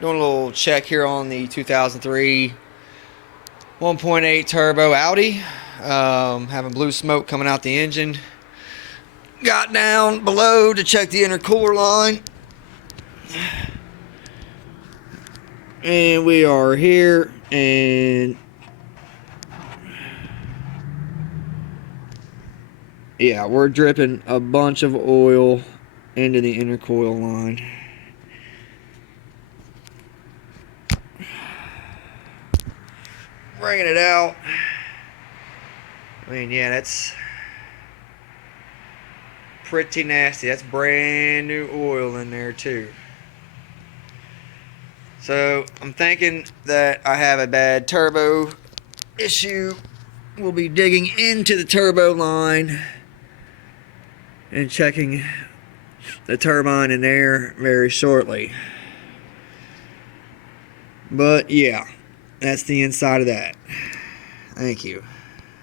Doing a little check here on the 2003 1.8 turbo Audi. Having blue smoke coming out the engine. Got down below to check the intercooler line. And we are here, and yeah, we're dripping a bunch of oil into the intercoil line. Bringing it out. I mean, yeah, that's pretty nasty. That's brand new oil in there too. So I'm thinking that I have a bad turbo issue. We'll be digging into the turbo line and checking the turbine in there very shortly. But yeah, that's the inside of that. Thank you.